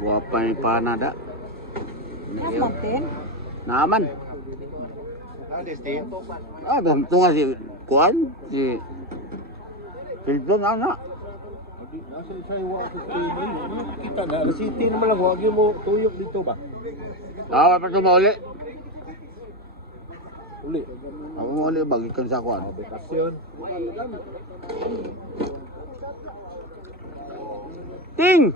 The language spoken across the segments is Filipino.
Guwapa ni panada. Naman. Naaman. Ah, ganito nga si Kuan, si Pilton, ano? Nasa isaywa sa table, kita na. City naman lang, huwag mo tuyok dito ba? Ah, pa tumuli. Uli. Ako mo ulit, bagikan sa Kuan. Bekasyon. Ting!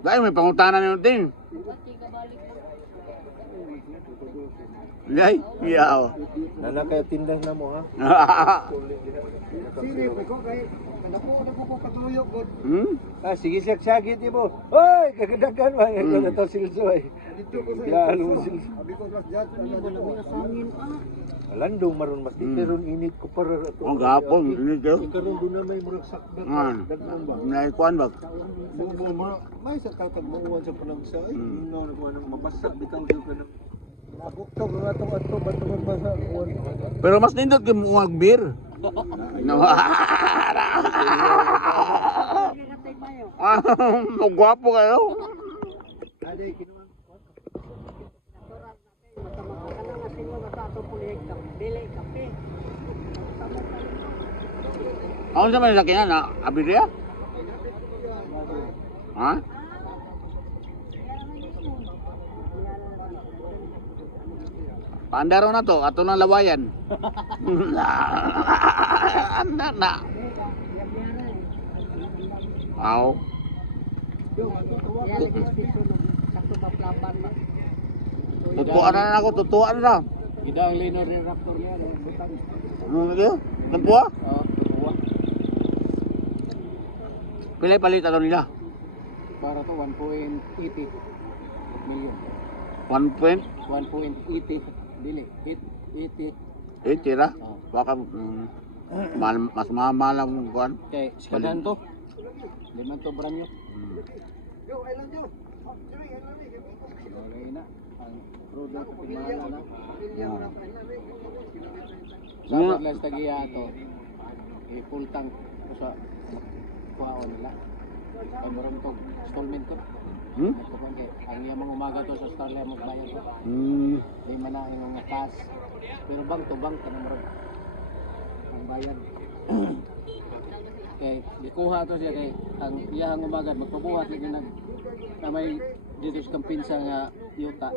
Dahil may pangutanan yung Ting. Dahil, iyaw. Nana kaya tindahan na mo ha? Sige siyak-sakit mo. Hoy, kagadagan mo. Ito na ito silsoy. Yan mo silsoy. Landong maron mas di pero init ko para Ang gapon, init yun. Ikaroon doon na may murag sakda. Daghan ba? Naikuan ba? May sa tatag mauwan sa panagsa. Ay, no, nang mabasa bitaw sa kanang nabuktok ang atong ato ba't magbasa uwan. Pero mas nindot yung muwag beer. Magwapo kayo. Aday kinuman. Ako sa may lakihan na, abirya? Ha? Pandaro na to, ato ng lawayan. Anda na. Aw. Tutuan na ako, tutuan na. Gidang lino rin raptor niya. Ano nito? Tempuha? Oo, tuwa. Pilay palit ato nila. Para to 1.80 million. 1 point? 1.80 dili. 80. Tira. Baka mas mamahal ang kuhan. Okay, sikadan to. Liman to brand nyo. Okay na. Ang product pinala na. Dapat lang tagiya to. Full tank ko sa kuhaon nila. Ay meron to installment ko. Ang iyang umaga to sa Starlay magbayad ko. Lima na yung mga cash. Pero bank to bank ka na meron. Ang bayad. Kay dikuha to siya kay ang iyang umaga magpabuhat lagi nag na may dito sa kampinsa nga yuta.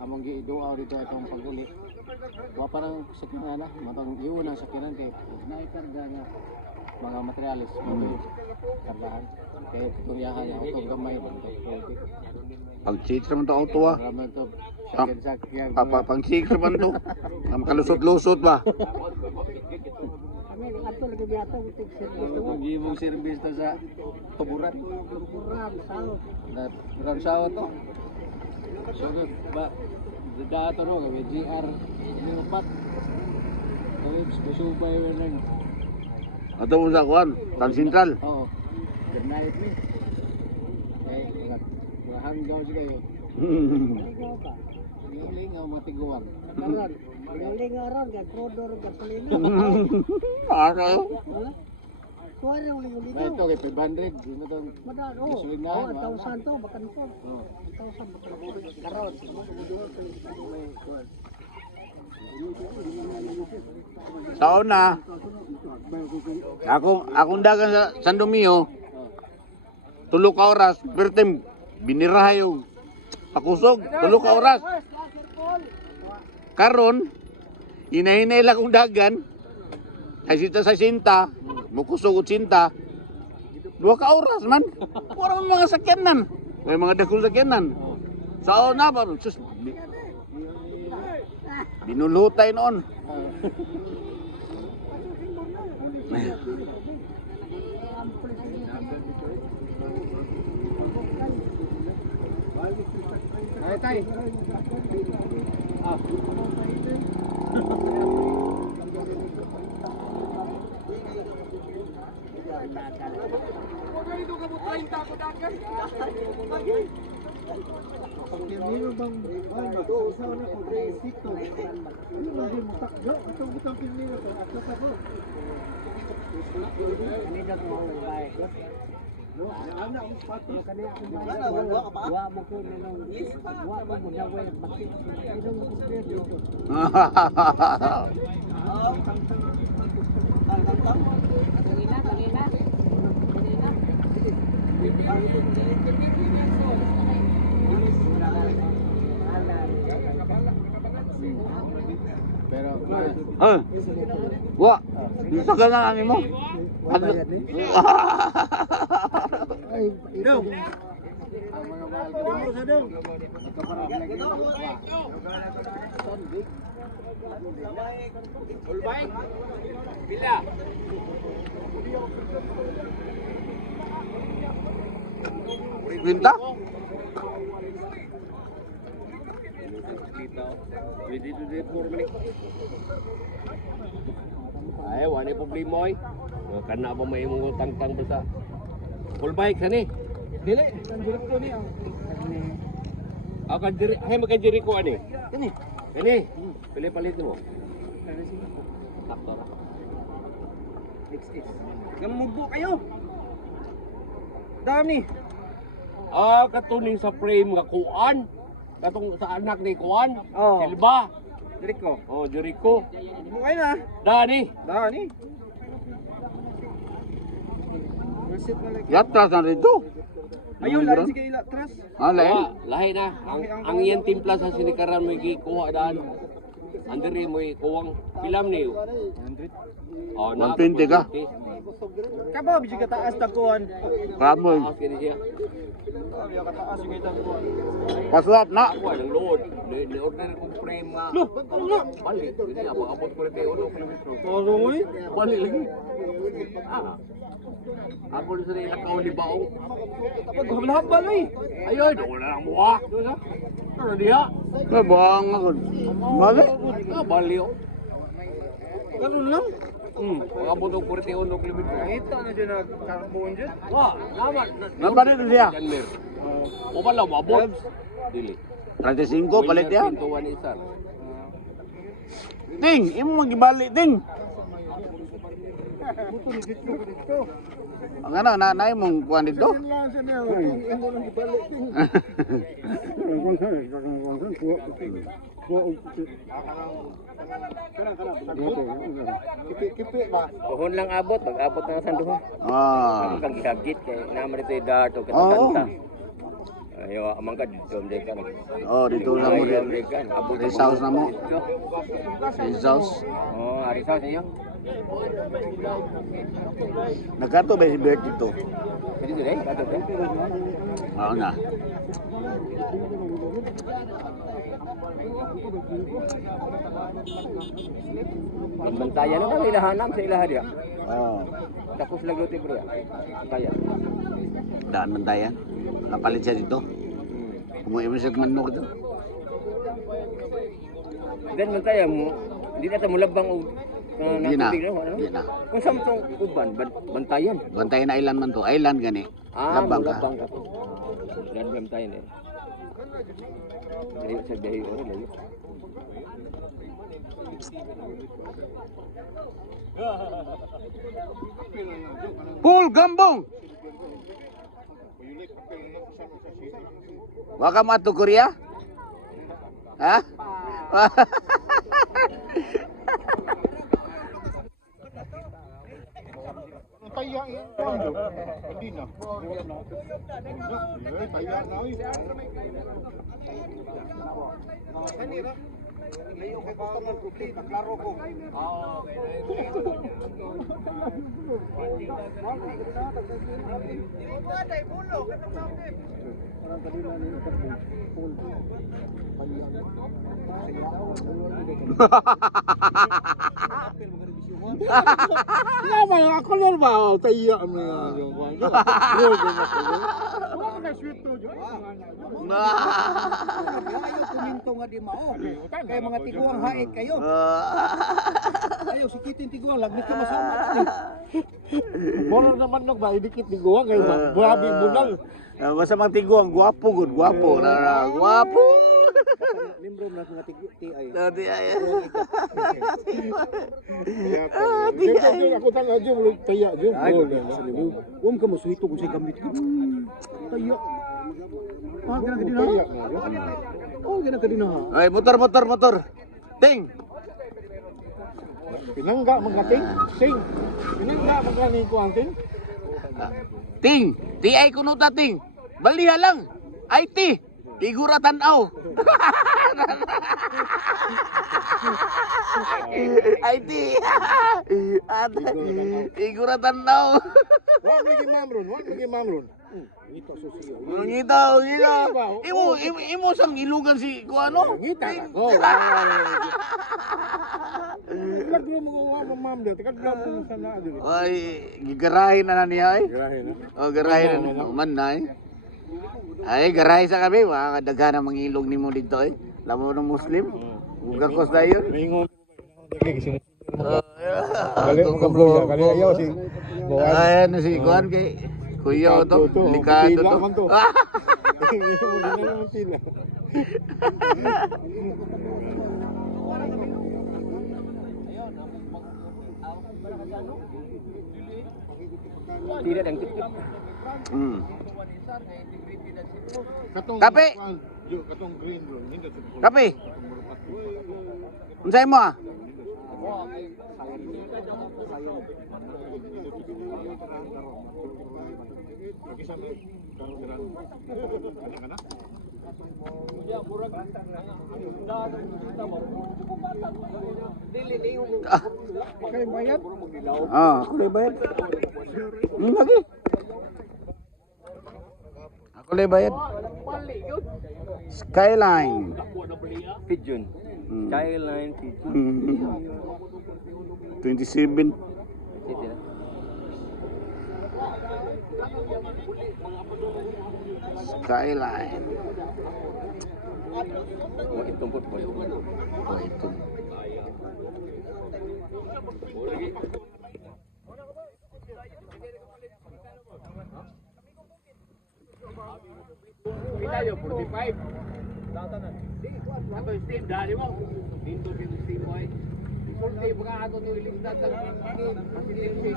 Among giiduaw dito atong paguli. Wa parang sakyanan na, matang iyon ang sakyanan kay naikarga nga mga materialis mo karbahan. Kaya tutuyahan niya auto gamay Pag chitra man to auto ah. Raman to sakyan Pang chitra man to. Makalusot-lusot ba? Hindi mong service to sa tuburan. Ram sawa to. So ba dato ro kami GR nilupat. Kami subay welang. Ato mo sa kuhan, Tan Sentral. Oo. Good night ni. Eh, hanggaw sila yun. Lingaw mga tiguan. Lingaw ron, gagrodor, gasolina. Ano yun? Kuha rin ulit ulit. Nah, ito kay 500. Dito itong Madaan, oo. gasolinahan. 1,000 to, bakan po. 1,000 bakan po. Karon. Taon na. Akong dagan sa San Domio. Tulo ka oras, pero time binirahay yung pakusog, tulo ka oras. Karon, hinahinay lang kong dagan, ay sita sa sinta, mukusog o sinta, 2 ka oras man. Wala man mga sakyanan, may mga dakong sakyanan. Sao na ba? Sus, binulutay noon. Ay, tay. Ah. Pagkirino bang ano to usaw na ko dito. Ano ba mo takdo. Ito butang pinili ko. At sa ko. Ini dah mau baik. Lo, anak mo pato kani ako baik. Wa mo ko nang wa mo budak way bakit. Ino mo ko dito. Pero Wa, bisa ka na ani mo. Ay, ito. ang mga mahal ko Ito sa dong. nagkaparag lagi ng Binta? Ay, wala problema oy. Kana ba may mong tangtang basta. Full bike kani. Dili, kanjurok ko niya. Ako diri, hay makadiri ko ani. Kani. Kani. Pili palit mo. Kani sino? Takto ra. XX. Gamubo kayo. Dami. Ah, katuning sa frame nga kuan. Katong sa anak ni kuan. Oh. Silba. Diri ko. Oh, Jericho. Buhay na. Dani. Dani. Reset na lagi. Yatras na rito. Ayun, lari si Kaila. Trust. Lain. Lahi na. Ang iyan timpla sa sinikaran mo gikuha daan. Andiri mo kuwang pilam ni. 100. Oh, 120 ka? Kaba, bisig ka taas takuan. Kamoy. Taas kini siya. Kaba, ka taas yung takuan. Paswap na. Ako ang load. Ni order kong frame nga. Lo, ano nga? Balik. Hindi abot ko rin 1 kilometro. Toro mo eh. Balik lagi. Ah. Ako rin sa nila kaon ni Baong. Paghabal eh. Ayun, doon na lang buha. Ano diha? Buang ako. Mali. Ah, baliw. Ganun lang. Abot ko rin 1 kilometro. Nakita na dyan nagkarbon dyan. Wah, naman. Napa dito siya? Janmer. O ba lang, mabot? Dili. 35 palit yan. Pintuan isa. Ting, imo magibali ting. Buto ni dito. Ang ano, nanay mong kuhan dito? Yan lang siya niya. Imo lang ibalik. Kipi ba? Puhon lang abot, pag-abot na sa duha. Ah. Kang gihagit kay naman ito yung dato Oo. katakanta. Ayo, amang ka dito, Amerikan. Oh, dito na mo. Amerikan, abot Rest house na mo. Dito. Rest house. Oh, arisaw sa iyo. Nagkato ba si Bert dito? Pwede dito, kato ka. Oo na. Magbantayan na lang ilahanam sa ilaha diya. Oh. Tapos lagote bro. Kaya. Daan man tayo. Kapalit siya dito. Kumuha mo siya manok dito. Dan man tayo mo, hindi na ta mulabang og Di na. natubig na, ano? Di na. Kung saan itong uban, bantayan. Bantayan na island man to. Island gani. Labang ka. mulabang ka. Dan bantayan eh. Layo sa biyahe oras, layo. Pool Gambong. Waka mo ato Korea? Ha? Taya yan. Hindi na. Taya na eh. Kanira. Layo kay gusto mo complete, klaro ko. Ako lang ba? Taya mo nga yung Ayaw kuminto nga di mao. Kaya mga tiguang hait kayo. Ayaw sikitin tiguang lagmit ka masama. Moral naman nag ba idikit ni Guwa kay grabe mo lang. Basta mga tiguang, gwapo good, gwapo. Gwapo. Limbro na nga TI. Dati ay. Ako tanga jud taya jud. Huwag ka masuhito kung siya gamit ko. Tayo. Ah, ganang ka din ha? Oh, ganang ka din ha? Ay, motor. Ting. Pinangga magating. Sing. Pinangga magani ko ang ting. Ting. TI kunuta ting. Baliha lang. IT. Igura tanaw. IT. Igura tanaw. Wa lagi mamron. Ito susiyo. Ngitaw. Imo sang ilugan si kuano? Ngita ko. Lagro mo wa mamamdo. Tikadlam mo sa na dili. Ay, gigarahin na niya ay. Grahe na. Oh, garahin na. Man na ay. Ay, garahin sa kami. Mga kadaghan ang mga ilog ni mo dito ay. Lamo ng Muslim. Ugakos na yun. Ingon. Kali ayaw si Ayan na si Kuan kay Kuya to. Delikado to. Tidak yang tipik. Tapi. Tapi. Unsay mo ah? Kay bayad. Ako na bayad. Lagi. Ako na bayad. Skyline. Pigeon. Skyline pigeon. 27. Itu lah. Skyline. Oh, itu pun boleh. Oh, itu. Pinayo 45. Ato steam dari mo. Dito dito steam boy. Sulti mga ato ni ilisdan sa facility.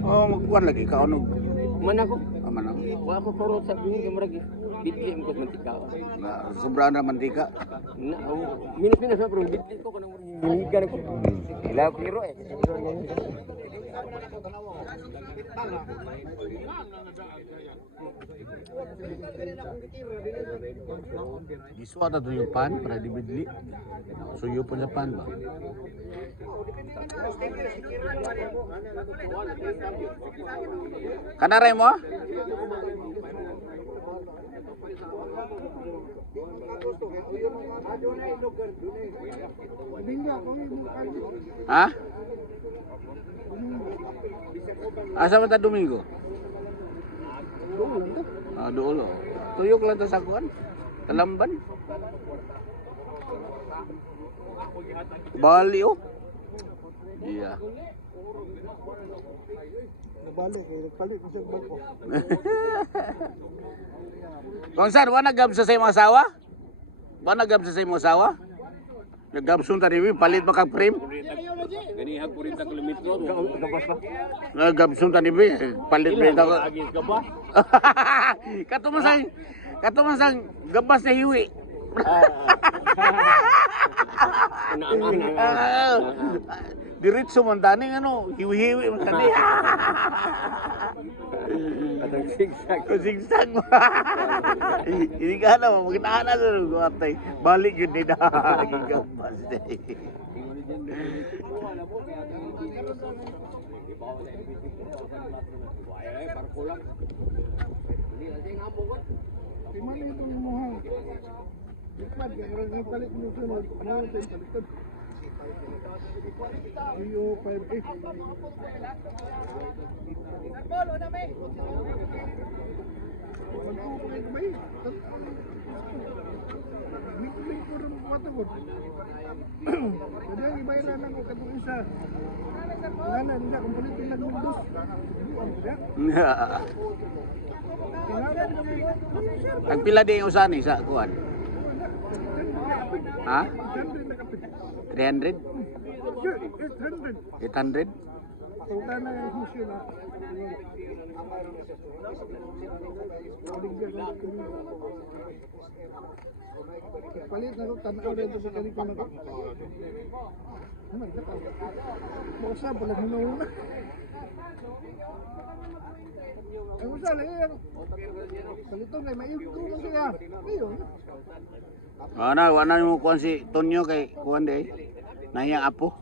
Oh, magkuhan lagi ka ano? Mana ko? Aman ako. Wa ako turut sa bini kamera gi. Bidli mo ko mantika. Sobra na mantika. Na, minus na bro. Bidli ko kanang hinigan ko. Ila ko hero eh. Giswa na to yung pan para dibidli. Suyo po sa pan ba? Kanaray mo? Ha? Asa man ta Domingo? Dulo. Tuyok lang to sa kuan. Talamban. Bali oh. Iya. Balik palit ko sa bako. Kung wa nagab sa imong asawa? Wa nagab sa imong asawa? Nagab sun tadi palit ba kag frame? Ganihag 40 kilometro. Gabas pa. Nagab sun tadi palit ba ta. Agis ka ba? Katuman sang gabas na hiwi. Diretso man tani ano, hiwi-hiwi man tani. Atong zigzag. Sigsag mo. Hindi ka na, magkinahan na doon. Gumatay. Balik yun nila. Gigambas na Timali itong muhang. Ipad kay palit mo sunod. Ano tayo palit? Iyo 5A. Ming ko rin matagod. Jadi ang ibayaran ako katong isa. Wala hindi akong palitin lang ng dos. Buwan ko niya. Kailangan kami. Ang pila din yung usan sa kuan. Ha? 300? 800? 800. Kaya na yung husyo na. Palit na ko, tanaw rin ito sa kaniko na ko. Masa pala muna. Ang usa na yan. Palitong kay maigo mo siya. Ayun. Wala mo kuan si Tonyo kay kuan day. Naya apo.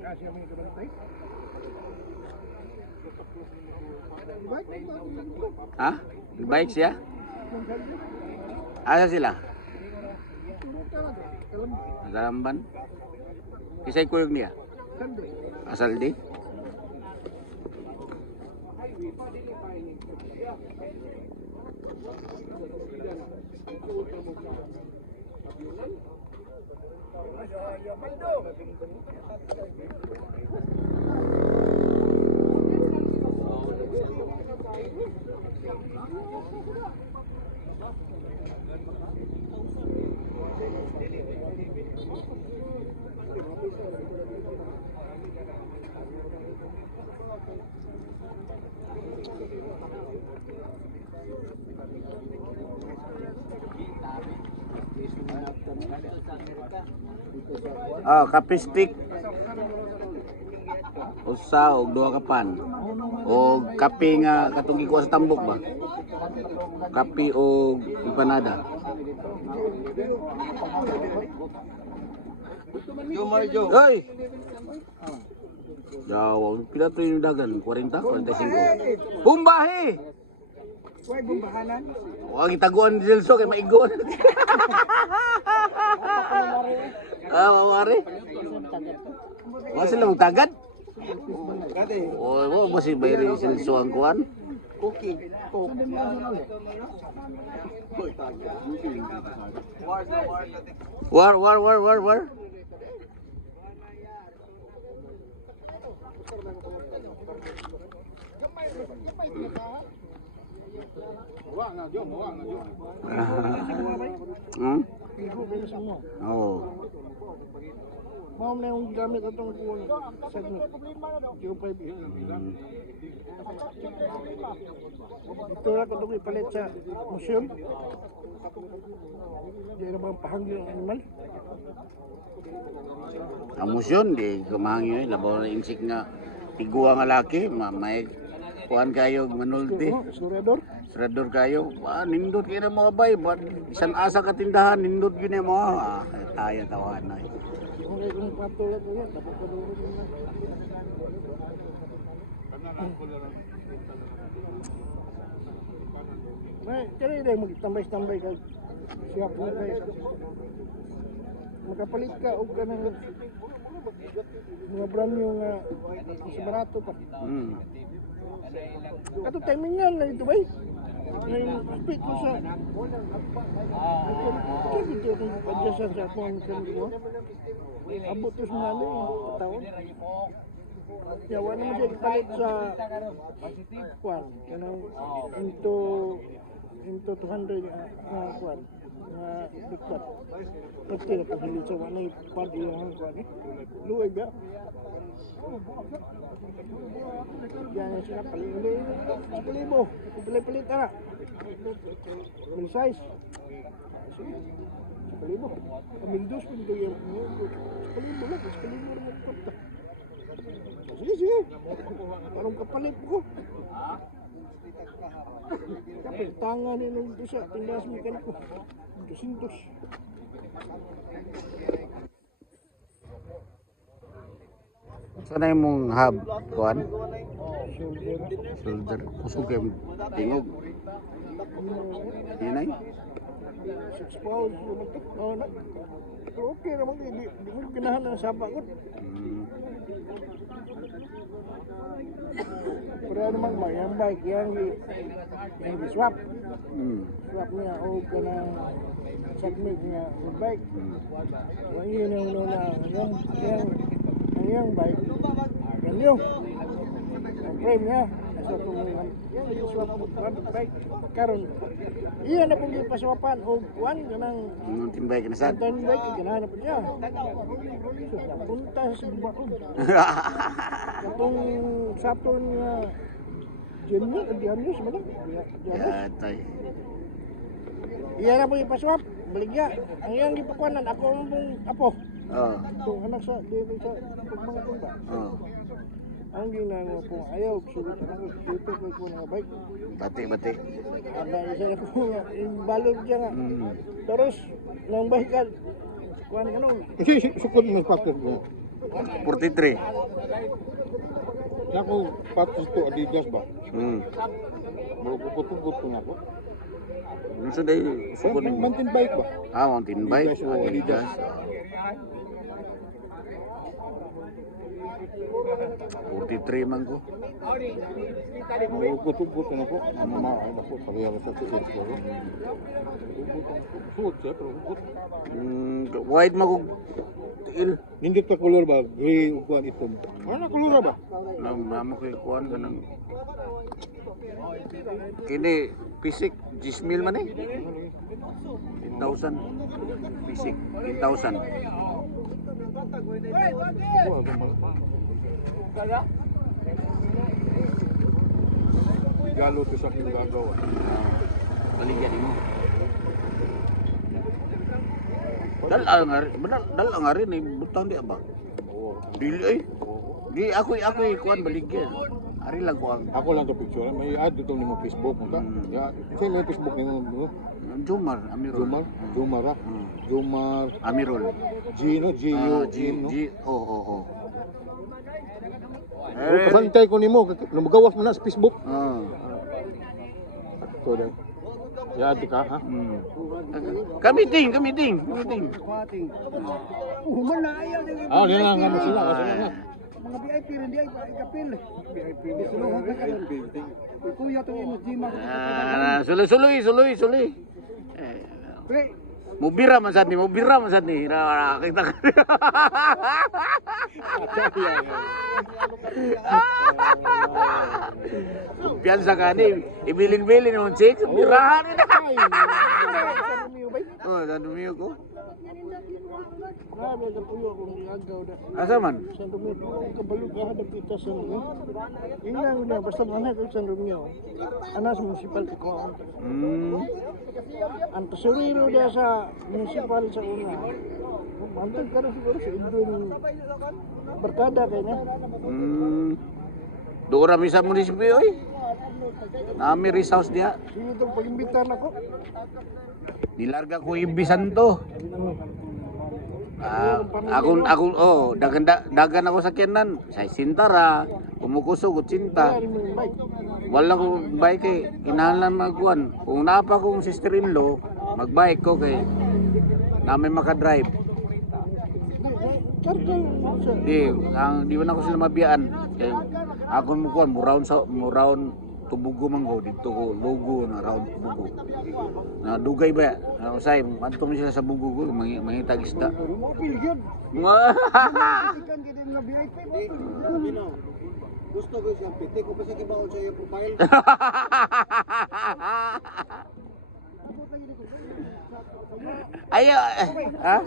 Kasi ang mga kabalantay. Ha? Baik siya? Asa sila? Kalamban. Kisay kuyog niya? Asal di? Kapistik. Usa og duha ka pan. Og kape nga katong gikuha sa tambok ba? Kape og empanada. Hoy. Jawab, pila to yung dagan? 40, 45. Bumbahe! Huwag bumbahanan. Huwag itaguan ni Delso kay maigon. Mawari. Huwag sila magtagad. Huwag mo si Bayri Delso ang kuhan. Cooking. War. Oh. Mau na yung gamit itong kuwan segment. 05. Ito na itong ipalit sa museum. Di na bang pahangyo ang animal? Ang musyon di kumahangyo labaw na insik nga tigua nga laki, may kuan kayo manulti. Explorador. Serador kayo, nindot kayo na mga bay, isan asa katindahan, nindot yun na mga, tayo tawahan na. Okay, kung patulad ko yan, dapat padulog yun na. Kaya rin magtambay-tambay ka siya po kayo. Makapalit ka o ka ng mga brand yung sa barato pa. Kato timing yan na ito ba? Ngayon, speak ko sa kaya dito akong adjustan sa akong kaniko. Abot ko sa mga taon. Yawa naman siya ipalit sa kwan. Into 200 kwan. Nga bigpat. Pati na paghilit sa wala yung pad yung kwan. Luwag ba? Yan yung sila palit. Palibo. Palit na. Full size. Palibo. Kamildos pun ito yung palibo lang. Palibo lang ang kapta. Sige. Parang kapalit ko. Kapit tangan ni nung isa. Tindas mekan ko. 200. Sana yung mong hub, kuan? Shoulder. Kusog kayo tingog. Hinay? 6 pounds naman to. Oo na. Pero okay naman, di mo ginahan ng sapa ko. Pero ano man ba, yung bike, yung swap. Swap niya, o ka na submit niya yung bike. Yun yung una, yung bike, ganyo. Ang frame niya, nasa tulungan. Yung swap mo, bike, karon. Iyan na pong yung paswapan, o kuwan, ganang Mountain bike na sad. mountain bike, ganahan na po siya. So, napunta sa baon. Katong Saturn nga Janus ba na? Janus. Yatay. Iya na po ipaswap, baligya. Ang iyang gipakuanan ako ang mong apo. Oh. Itong anak sa dito sa pagmangkong ba. Oh. Ang ginagawa ko ayaw sulit ako dito ko nga bike. Bati. Ada isa na ko nga imbalog siya nga. Terus nang bahikan kuan kanong. Kasi sukod mo patos mo. 43. Ako patos to Adidas ba? Hmm. Marupukot-ukot ko na ako. Ano sa day? Sukod mo. Mountain bike ba? Mountain bike. Adidas o Adidas. 43 man ko. Marupukot-ukot ko na ako. Mamahal ako. Parehara sa tiil ko. Suot siya, pero ukot. Wide magug tiil. Hindi ka color ba? Gray o kuhan ito. Ano color ba? Mamo kay kuan kanang kini pisik 10,000 man eh. 10,000 pisik 10,000. Galo to sa aking gagawa. Baligyan mo. Dal ang rin eh, butang di ba? Dili ay. Di ako kuan baligyan. Ari lang ko ang Ako lang to picture. May add dito ni mo Facebook mo ka. Ya, kasi may Facebook ni mo. Jumar, Amirul. Jumar ha. Jumar. Amirul. G no, G U G no. Oh. Kasantay ko nimo, lumagawas mo na sa Facebook. So then. Ya, di ka ha. Kamiting. Human na ayaw din. Ah, nila nga mo sila kasi na. Mga VIP rin di ay kapil. VIP. Suluhan ka karon. Kuya to imo Jima. Suluy. Pre, Mubira man sad ni. Nakita ka. Piyansa ka ni. Ibilin-bilin yung chicks. Birahan na. Oh, dandumiyo ko. grabe ka puyo kung giagaw na. Asa man? San Romeo, kabalog ka hadap kita sa Romeo. Ingnan na basta manay ko San Romeo. Anas municipal ko. Ang tesorero dia sa municipal sa una. Mantag ka na siguro sa Idron barkada kay na. Doon rami sa munisipyo eh. Nami resource dia. Sige itong pag-imbitar na ko. Nilarga ko ibisan to. Dagan ako sa kenan. Sa sintara, kumukusog at sinta. Wala ko bike eh. Kinahanglan magkuhan. Kung napa kong sister-in-law, magbike ko kay namin makadrive. Di man ako sila mabiyaan. Kaya ako mukuhan, muraon tubugo manggo dito ko logo na round tubugo. Na dugay ba? Na usay mantong sila sa bugo ko mangitag isda. Mo piligyan. Nga. Ikan gid nga VIP mo. Gusto ko siyang pitik ko pa sa kibaon sa iyong profile. Ayo, ha?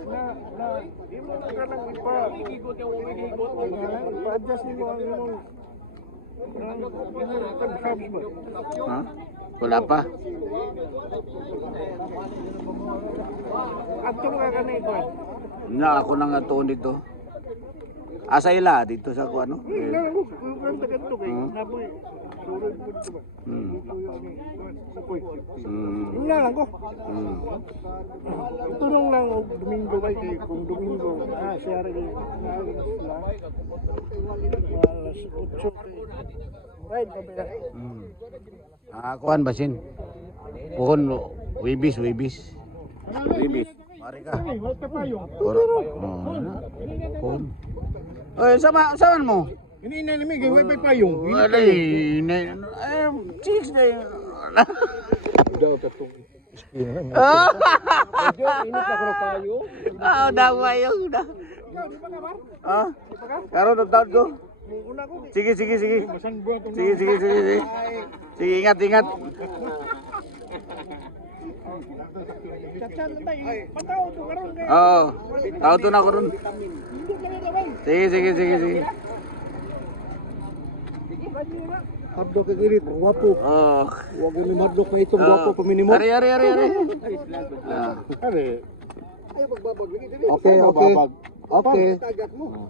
Imo na kanang ipa-adjust nimo ang imong pag-hubs ba? Ha? Wala pa. Ato nga kanay ko. Na ako nang atuon dito. Asa ila dito sa kuano? Nang kung taganto kay napoy. Surod pud ko ba? Napoy. Ina lang ko. Tulong lang og Domingo kay kung Domingo siya rin alas 8 kay right pa ba? Kuan basin. Puhon wibis. Limit. Mari ka. Wala ka payong. Oy, samahan mo. Ini na nimi gawin pa payong. Wala chicks na yun. Ini pa ko kayo. Dawa yun. Karon ang taon ko. Sige. Sige, ingat. Pataw to karon kay. Oo. Taon to na ko ron. Sige. Hardok kay girit, guwapo. Oh. Wag ni hardok na itong guwapo pa minimum. Ari. Are. Okay. Okay.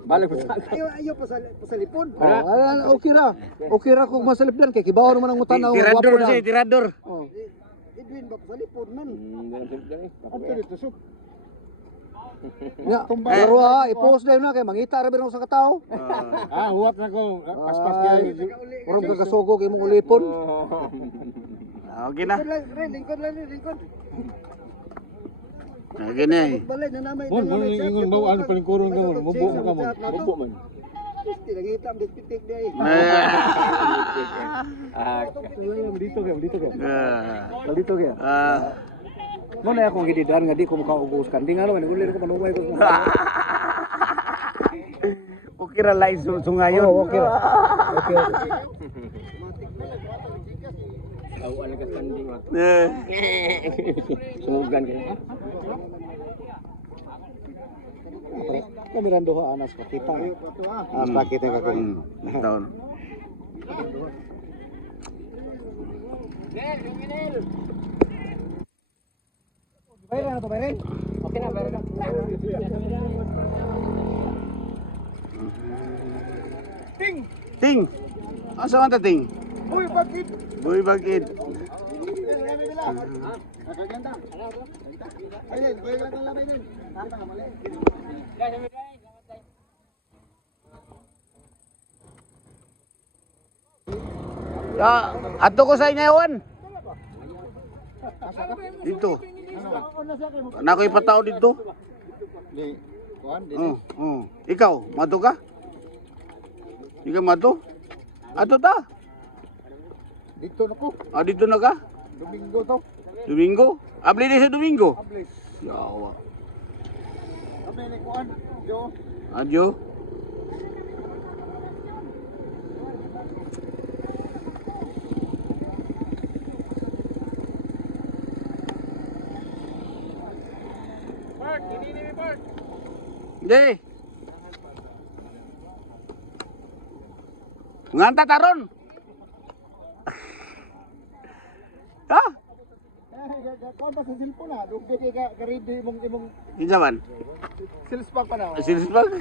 Balik ko sa. Ayaw pasalipon. Okay ra. Okay ra kung masalipdan kay kibaw naman ang utanaw. Tirador siya, tirador. Edwin ba pasalipon man? Ato dito so. Ya, pero i-post na yun na kay mangita ra biro sa katao. Huwat na ko. Paspas kay. Urong kagasugog imong ulipon. Okay na. Lingkod. Okay na eh. Balay na namay. Ingon ba ano palingkuron ka mo? Mubo mo ka mo. Mubo man. Tinangitam pitik di ay. Dito ka. Dito kaya. Mo na akong gididan nga di ko makaubos kan. Di nga naman ulit ko manumay ko. Okay ra live sungayon. Okay ra. Okay. Awal ka tanding. Sugan ka. Kami rando ha anas pakita. Pakita ka ko. Taon. Bayran na to, bayran. Okay na, bayran na. Ting. Asa man ta ting? Uy, bakit? Boy bagid. Ayun, bayar lang lang din. Ato ko sa inyawan. Dito. Nako ipatao dito. Ikaw, mato ka? Ikaw mato? Ato ta? Dito na ko. Dito na ka? Domingo to. Domingo? Abli din sa Domingo? Ablis. Yawa. Kami ni kuan. Jo. Adyo. Park, ini park. Di. Nganta taron. Ha? Kuan pa sa cellphone na. Dugay ka ready imong Kinsaman? sales pack pa na. Serius bang?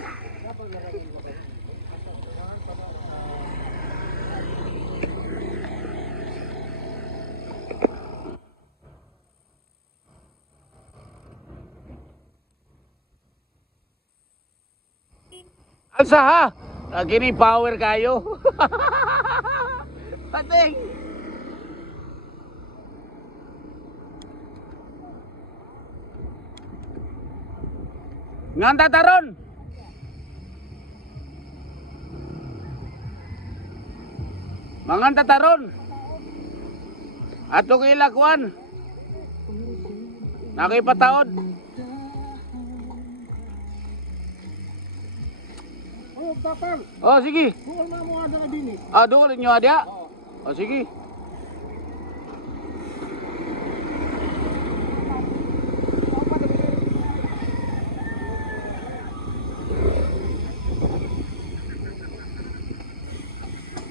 Alsa ha? Kini power kayo. Pating. Nganta taron. Manganta taron. Ato ko ilakuan. Nakoy pataod. Oh, tapang. Oh sige. Kuan na mo ada dini. Doon nyo ada. Oh sige.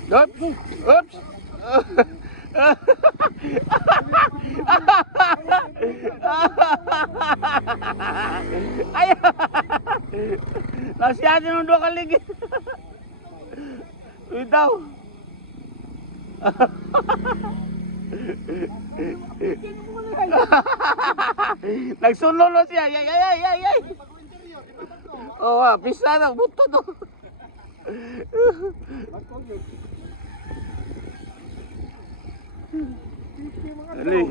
Oops. Oops. Ay. Nasiyado ng dua kaligid. Itaw. Nagsunod na siya. Ay. Oh, pisa na buto to. Ali.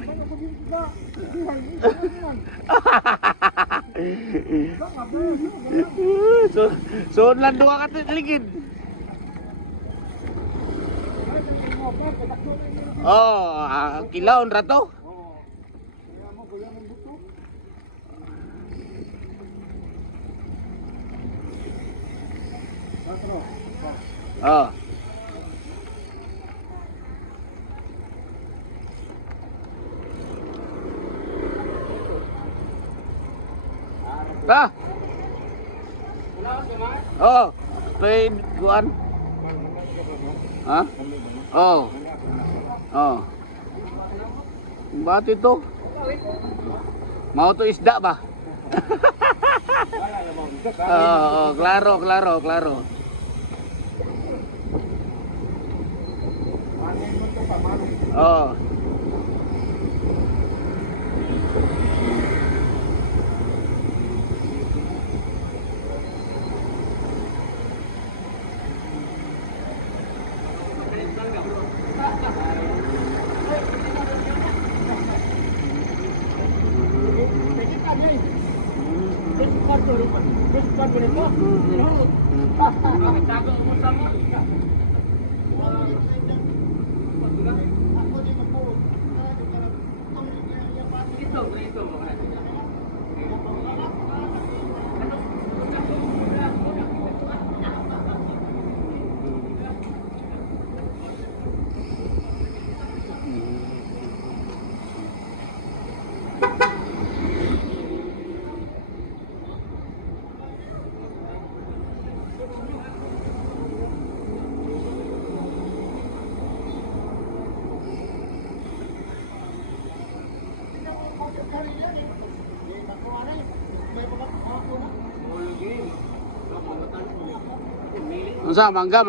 So lang duha ka ligid. Oh, kilawon ra to. Oh. Ta. Oh, train kuan. Ha? Oh. Oh. Bati to. Mau to isda ba? Oh, klaro. Oh. Unsa mangga?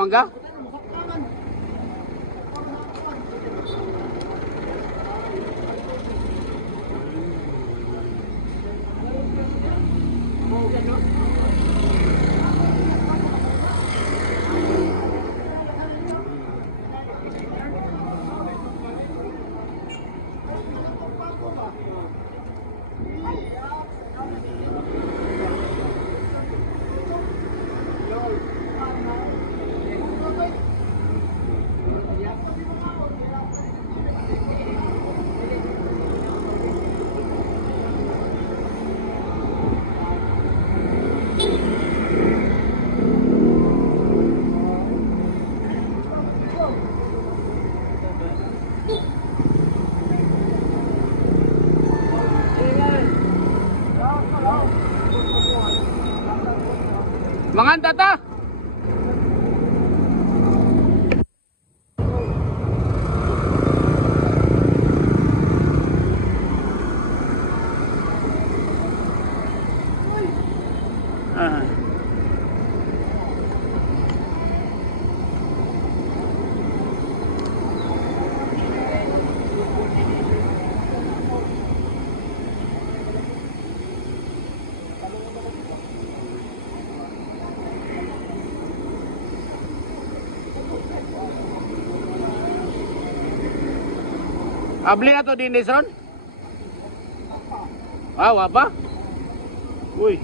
Manganta ta. Abli na to din Ron? Ah, wapa? Uy.